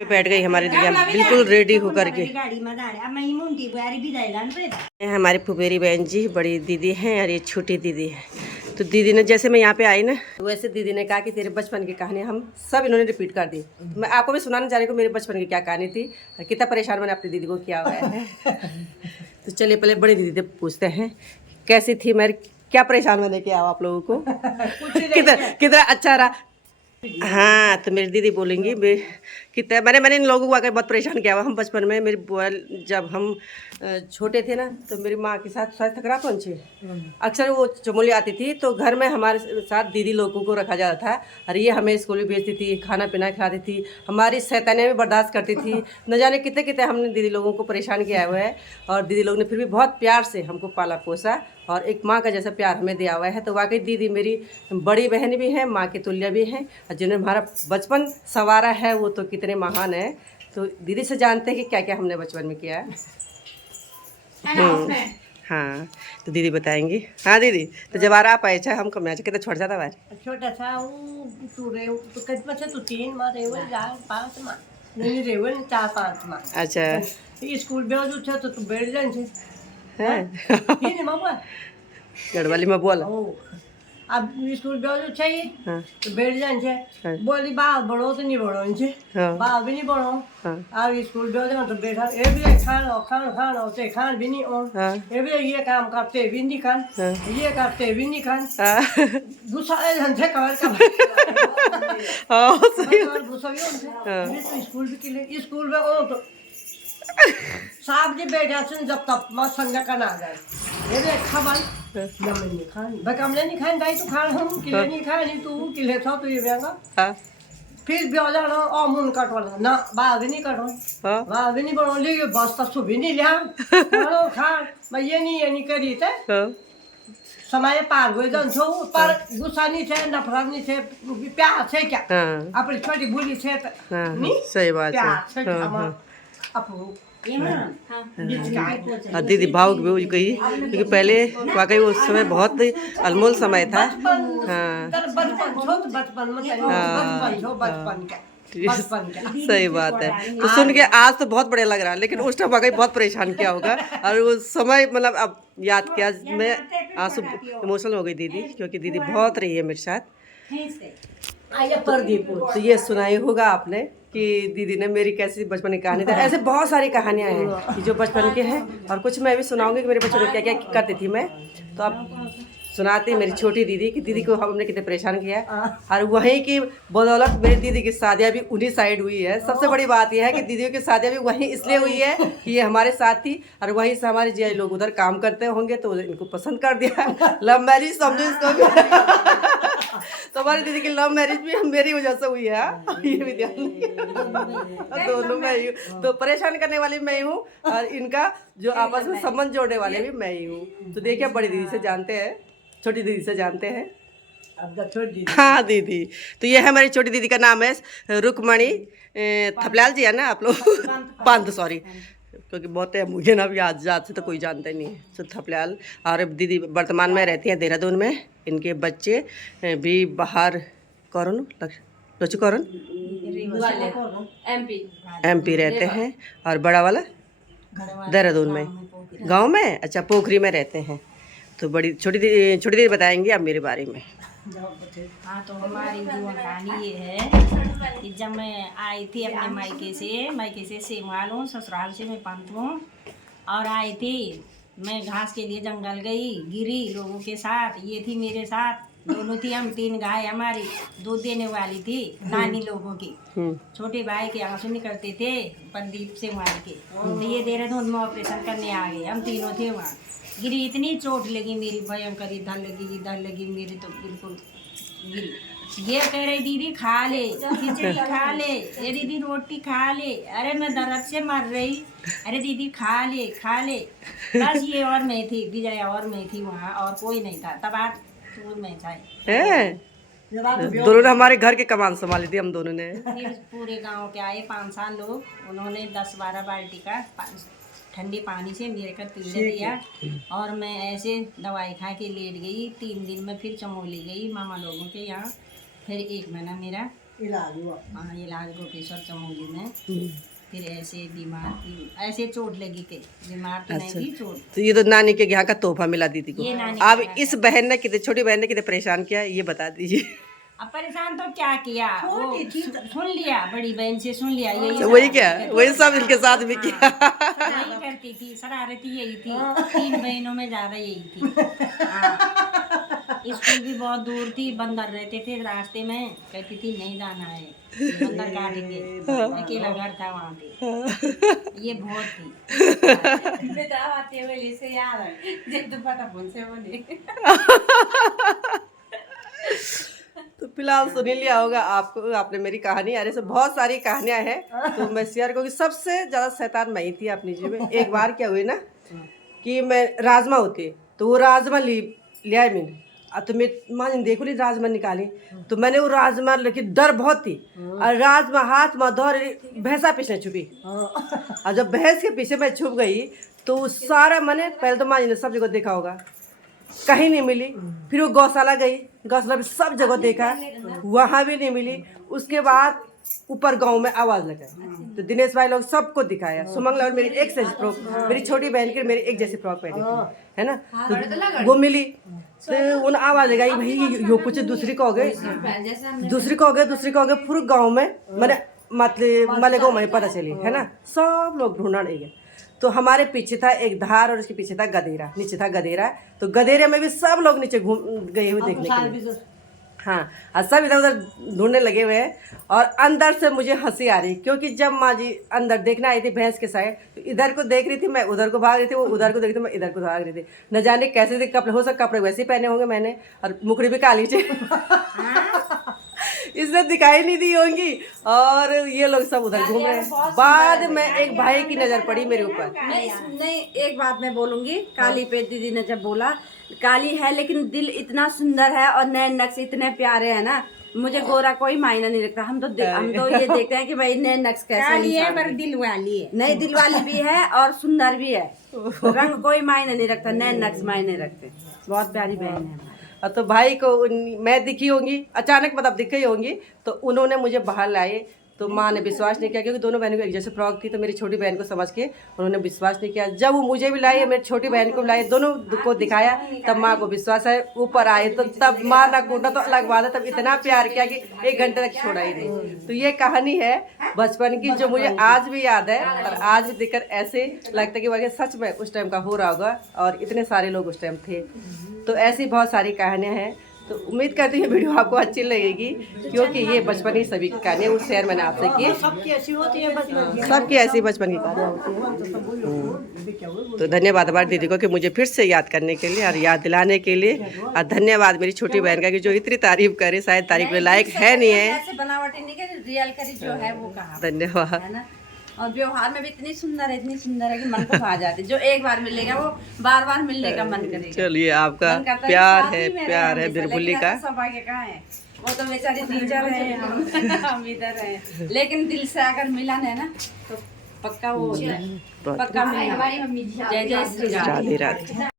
बैठ गई हमारी दिया बिल्कुल रेडी होकर के। हमारी फुफेरी बहन जी बड़ी दीदी हैं और ये छोटी दीदी है। तो दीदी ने जैसे मैं यहाँ पे आई ना वैसे दीदी ने कहा कि तेरे बचपन की कहानी हम सब इन्होंने रिपीट कर दी। तो मैं आपको भी सुनाना चाह रही हूँ मेरे बचपन की क्या कहानी थी और कितना परेशान मैंने अपनी दीदी को किया हुआ है। तो चलिए पहले बड़ी दीदी से पूछते हैं कैसी थी मैं, क्या परेशान मैंने किया आप लोगों को, कितना अच्छा रहा। हाँ तो मेरी दीदी बोलेंगी कितना मैंने इन लोगों को आकर बहुत परेशान किया हुआ। हम बचपन में मेरी बुआ जब हम छोटे थे ना तो मेरी माँ के साथ शायद ठकरा कौन सी अक्सर वो चमोली आती थी तो घर में हमारे साथ दीदी लोगों को रखा जाता था और ये हमें स्कूल भी भेजती थी, खाना पीना खिलाती थी, हमारी शैतानियाँ भी बर्दाश्त करती थी। न जाने कितने कितने हमने दीदी लोगों को परेशान किया हुआ है और दीदी लोगों ने फिर भी बहुत प्यार से हमको पाला पोसा और एक माँ का जैसा प्यार हमें दिया हुआ है। तो वाकई दीदी मेरी बड़ी बहन भी है, माँ के तुल्य भी हैं और जिन्होंने हमारा बचपन संवारा है वो तो कितने महान है। तो दीदी से जानते हैं कि क्या क्या हमने बचपन में किया है। हाँ तो दीदी बताएंगी। हाँ दीदी तो जब आप आए हम कम कितना छोड़ जाता बार छोटा सा तू रेव तो कितना से तू 3 माह रेवल जा 5 माह नहीं रेवल 4-5 माह। अच्छा स्कूल भेजू छे तो तू बैठ जाए छे हैं ये नहीं मामा गढ़वाली में बोल अब स्कूल भेजू छे हाँ तो बैठ जाए छे बोली बाल बढ़ो तो नहीं बढ़ो छे बाल भी नहीं बढ़ो और स्कूल भेजो तो बैठा ए भी खाना होते खान भी नहीं और ए भी ये काम करते भी नहीं खान ये करते भी नहीं खान दूसरा झंझे कवर का हाँ सही तो स्कूल भी के स्कूल में ओ तो साहब जी बैठा सुन जब तक मैं संग का ना जाए ये भी खबर नमन नहीं खानी बकमले नहीं खान दाई तू खान हम किले नहीं खानी तू किले था तो ये बेंगा फिर ब्याजा ना ओ मुन कटवाना ना बाल भी नहीं कटो बाल भी नहीं बनो ले बस तो भी नहीं लिया खानो खान मैं ये नहीं करी थे समय पार हुए जन छो पर गुस्सा नहीं थे नफरत नहीं थे प्यार से क्या अपनी छोटी भूली से नहीं सही बात है दीदी भावुक भी हुई गई क्योंकि पहले वाकई उस समय बहुत अनमोल समय था। सही बात है। तो सुन के आज तो बहुत बढ़िया लग रहा है लेकिन उस टाइम वाकई बहुत परेशान किया होगा और वो समय मतलब अब याद किया मैं आंसू इमोशनल हो गई दीदी क्योंकि दीदी बहुत रही है मेरे साथ। तो ये सुनाई होगा आपने कि दीदी ने मेरी कैसी बचपन की कहानी थी। ऐसे बहुत सारी कहानियां हैं जो बचपन के हैं और कुछ मैं भी सुनाऊंगी कि मेरे बचपन में क्या क्या करती थी मैं। तो आप सुनाती मेरी छोटी दीदी कि दीदी को हमने कितने परेशान किया और वहीं की बदौलत मेरी दीदी की शादियाँ भी उन्हीं साइड हुई है। सबसे बड़ी बात यह है कि दीदियों की शादियाँ भी वहीं इसलिए हुई है कि ये हमारे साथ थी और वहीं से हमारे जो लोग उधर काम करते होंगे तो इनको पसंद कर दिया। लव मैरिज समझो इसको। तो हमारी दीदी की लव मैरिज भी मेरी वजह से हुई है। ये भी ध्यान दोनों मैं ही हूँ। तो परेशान करने वाली मैं ही हूँ और इनका जो आपस में संबंध जोड़ने वाले भी मैं ही हूँ। तो देखिए बड़ी दीदी से जानते हैं, छोटी दीदी से जानते हैं। हाँ दीदी तो ये है हमारी छोटी दीदी का नाम है रुकमणी थपलाल जी है ना आप लोग पंत सॉरी क्योंकि बहुत है मुझे ना भी आज से तो कोई जानता ही नहीं है। तो थपलाल और दीदी वर्तमान में रहती हैं देहरादून में। इनके बच्चे भी बाहर कौन MP रहते हैं और बड़ा वाला देहरादून में गांव में अच्छा पोखरी में रहते हैं। तो छोटी दीदी बताएंगी आप मेरे बारे में। हाँ तो हमारी जो कहानी ये है कि जब मैं आई थी अपने मायके से सेमवाल हूँ, ससुराल से मैं पंत हूँ और आई थी मैं घास के लिए जंगल गई, गिरी लोगों के साथ। ये थी मेरे साथ दोनों थी हम 3 गाय हमारी दूध देने वाली थी नानी लोगों की। छोटे भाई के आंसू निकलते थे प्रदीप सेमवाल के। तो ये देहरादून में ऑपरेशन करने आ गए, हम तीनों थे वहाँ। गिरी इतनी चोट लगी मेरी भयंकर, इधर लगी मेरी तो बिल्कुल गिरी। ये कह रही दीदी खा ले खिचड़ी खा ले, ये दीदी रोटी खा ले। अरे मैं दर्द से मर रही, अरे दीदी खा ले। बस ये और मैं थी, विजया और मैं थी वहाँ और कोई नहीं था। तब आज में दोनों ने हमारे घर के कमान संभाली थी हम दोनों ने। फिर पूरे गांव के आए 5-7 लोग, उन्होंने 10-12 बाल्टी का ठंडे पानी से मेरे को पीने दिया और मैं ऐसे दवाई खा के लेट गई। 3 दिन में फिर चमोली गई मामा लोगों के यहाँ। फिर 1 महीना मेरा इलाज हुआ। हाँ इलाज गोपेश्वर चमोली में। फिर ऐसे बीमार थी, ऐसे चोट लगी के बीमार तो नहीं थी चोट। तो ये तो नानी के यहाँ का तोहफा मिला दीदी को। ये नानी अब के इस बहन ने कितने, छोटी बहन ने कितने परेशान किया ये बता दीजिए। अब परेशान तो क्या किया, वो सुन लिया, बड़ी बहन से सुन लिया, यही वही क्या, वही सब इनके साथ भी किया। यही करती थी, शरारती यही थी, 3 बहनों में ज्यादा यही थी। हाँ। स्कूल भी बहुत दूर थी, बंदर रहते थे रास्ते में, कहती थी नहीं जाना है, बंदर काटेंगे, अकेला घर था वहाँ पे, ये बहुत थी। तो फिलहाल सुन ही लिया होगा आपको, आपने मेरी कहानी। अरे से बहुत सारी कहानियां हैं, तो मैं शेयर करूँगी। सबसे ज़्यादा शैतान मैं ही थी अपनी जीवन में। एक बार क्या हुई ना कि मैं राजमा होती, तो वो राजमा ले आए मैंने, तो मैं माँ ने देखो ली राजमा निकाली, तो मैंने वो राजमा लेके, डर बहुत थी, और राजमा हाथ में धर भैंसा पीछे छुपी, और जब भैंस के पीछे मैं छुप गई तो सारा मैंने, पहले तो माँ जी ने सब जगह देखा होगा, कहीं नहीं मिली। फिर वो गौशाला गई, गौशाला में सब जगह देखा, वहाँ भी नहीं मिली। उसके बाद ऊपर गांव में आवाज़ लगाई, तो दिनेश भाई लोग सबको दिखाया। सुमंग और मेरी एक जैसी फ्रॉक, मेरी छोटी बहन की मेरी एक जैसी फ्रॉक पहनी थी, है ना, तो वो मिली। तो उन आवाज़ लगाई, भाई यो कुछ दूसरी को हो गए, दूसरी को हो गए, दूसरी को हो गए। पूरे गाँव में मैंने मतलब मले गाँव में पता चली, है ना, सब लोग ढूंढने गए। तो हमारे पीछे था एक धार और उसके पीछे था गधेरा, नीचे था गधेरा, तो गधेरे में भी सब लोग नीचे घूम गए हुए देखने के लिए। हाँ, और सब इधर उधर ढूंढने लगे हुए हैं। और अंदर से मुझे हंसी आ रही, क्योंकि जब माँ जी अंदर देखना आई थी भैंस के साइड, तो इधर को देख रही थी, मैं उधर को भाग रही थी, वो उधर को देख रही थी, मैं इधर को भाग रही थी। न जाने कैसे थे कपड़े, हो सकता कपड़े वैसे ही पहने होंगे मैंने, और मुखड़ी भी काली थी, इसलिए दिखाई नहीं दी होंगी। और ये लोग सब उधर घूम रहे हैं। बाद में एक भाई की नज़र पड़ी मेरे ऊपर। नहीं, एक बात मैं बोलूंगी, काली पे दीदी ने जब बोला, काली है लेकिन दिल इतना सुंदर है और नैन नक्श इतने प्यारे हैं ना, मुझे गोरा कोई मायना नहीं रखता। हम तो ये देखते हैं कि भाई नैन नक्श कैसा है, पर दिल वाली है, नहीं दिल वाली भी है और सुंदर भी है, रंग कोई मायने नहीं रखता, नैन नक्श मायने रखते। बहुत प्यारी बहन है हमारी। तो भाई को मैं दिखी होंगी, अचानक मतलब दिख गई होंगी, तो उन्होंने मुझे बाहर लाए। तो माँ ने विश्वास नहीं किया, क्योंकि दोनों बहनों को एक जैसे फ्रॉक थी, तो मेरी छोटी बहन को समझ के उन्होंने विश्वास नहीं किया। जब वो मुझे भी लाई, मेरी छोटी बहन को भी लाई, दोनों को दिखाया, तब माँ को विश्वास है। ऊपर आए तो तब मारना कूटना तो अलग बात है, तब इतना प्यार किया कि 1 घंटे तक छोड़ा ही नहीं। तो ये कहानी है बचपन की, जो मुझे आज भी याद है, और आज भी देखकर ऐसे लगता है कि वाकई सच में उस टाइम का हो रहा होगा, और इतने सारे लोग उस टाइम थे। तो ऐसी बहुत सारी कहानियाँ हैं। तो उम्मीद करती हूँ वीडियो आपको अच्छी लगेगी, क्योंकि ये बचपन की सभी की कहानियाँ उस शेयर मैंने आपसे की। सबकी ऐसी होती है बचपन की, सबकी ऐसी बचपन की कहानियाँ होती हैं। तो धन्यवाद हमारी दीदी को कि मुझे फिर से याद करने के लिए और याद दिलाने के लिए, और धन्यवाद मेरी छोटी बहन का कि जो इतनी तारीफ करे, शायद तारीफ के लायक है नहीं है। ऐसे बनावटी नहीं कि रियल करी जो है वो कहा, धन्यवाद। है ना। और व्यवहार में भी इतनी सुंदर है कि मन को भा जाती। जो एक बार मिलेगा वो बार बार मिलने का मन करेगा। चलिए, आपका मन करता प्यार साथ है, ही में प्यार रहे है हमेशा, बिरबुली लेकिन का। ऐसा सौभाग्य कहाँ है, वो तो बेचारी टीचर है, हम इधर है, लेकिन दिल से अगर मिलन है ना तो पक्का वो होता है, पक्का मिलन। जय जय श्री राम। राधे राधे।